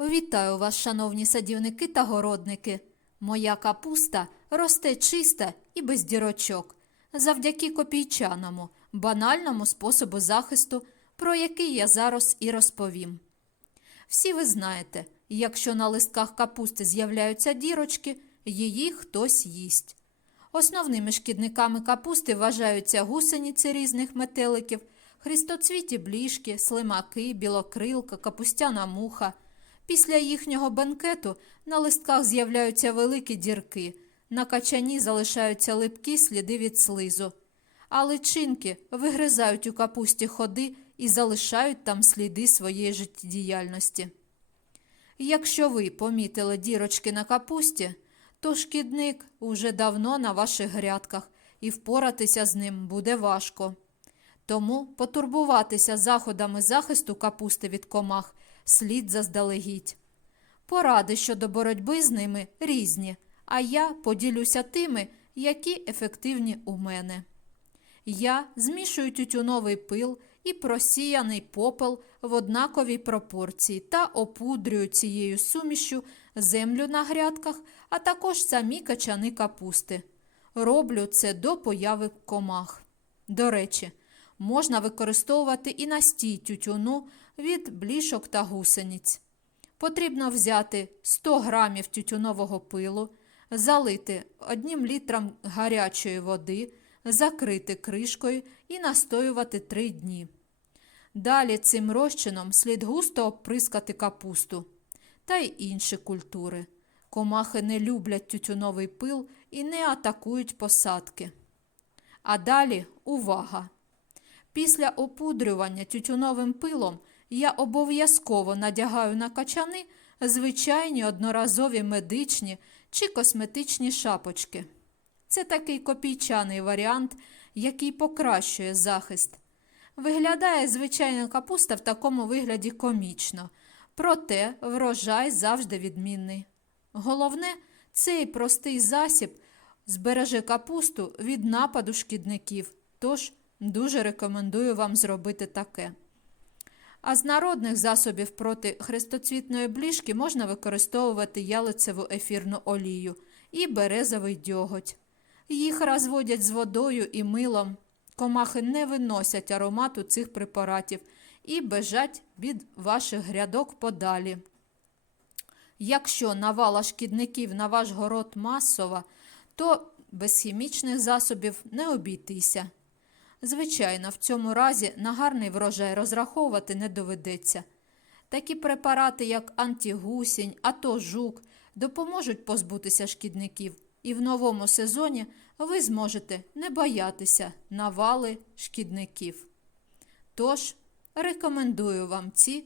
Вітаю вас, шановні садівники та городники. Моя капуста росте чиста і без дірочок, завдяки копійчаному, банальному способу захисту, про який я зараз і розповім. Всі ви знаєте, якщо на листках капусти з'являються дірочки, її хтось їсть. Основними шкідниками капусти вважаються гусениці різних метеликів, христоцвіті бліжки, слимаки, білокрилка, капустяна муха. Після їхнього бенкету на листках з'являються великі дірки, на качані залишаються липкі сліди від слизу. А личинки вигризають у капусті ходи і залишають там сліди своєї життєдіяльності. Якщо ви помітили дірочки на капусті, то шкідник уже давно на ваших грядках і впоратися з ним буде важко. Тому потурбуватися заходами захисту капусти від комах слід заздалегідь. Поради щодо боротьби з ними різні, а я поділюся тими, які ефективні у мене. Я змішую тютюновий пил і просіяний попел в однаковій пропорції та опудрюю цією сумішю землю на грядках, а також самі качани капусти. Роблю це до появи комах. До речі, можна використовувати і настій тютюну від блішок та гусениць. Потрібно взяти 100 грамів тютюнового пилу, залити одним літром гарячої води, закрити кришкою і настоювати 3 дні. Далі цим розчином слід густо оприскати капусту та й інші культури. Комахи не люблять тютюновий пил і не атакують посадки. А далі увага! Після опудрювання тютюновим пилом я обов'язково надягаю на качани звичайні одноразові медичні чи косметичні шапочки. Це такий копійчаний варіант, який покращує захист. Виглядає звичайна капуста в такому вигляді комічно, проте врожай завжди відмінний. Головне, цей простий засіб збереже капусту від нападу шкідників, тож дуже рекомендую вам зробити таке. А з народних засобів проти хрестоцвітної бліжки можна використовувати ялицеву ефірну олію і березовий дьоготь. Їх розводять з водою і милом. Комахи не виносять аромату цих препаратів і бежать від ваших грядок подалі. Якщо навала шкідників на ваш город масова, то без хімічних засобів не обійтися. Звичайно, в цьому разі на гарний врожай розраховувати не доведеться. Такі препарати, як антигусінь, ато жук, допоможуть позбутися шкідників, і в новому сезоні ви зможете не боятися навали шкідників. Тож, рекомендую вам ці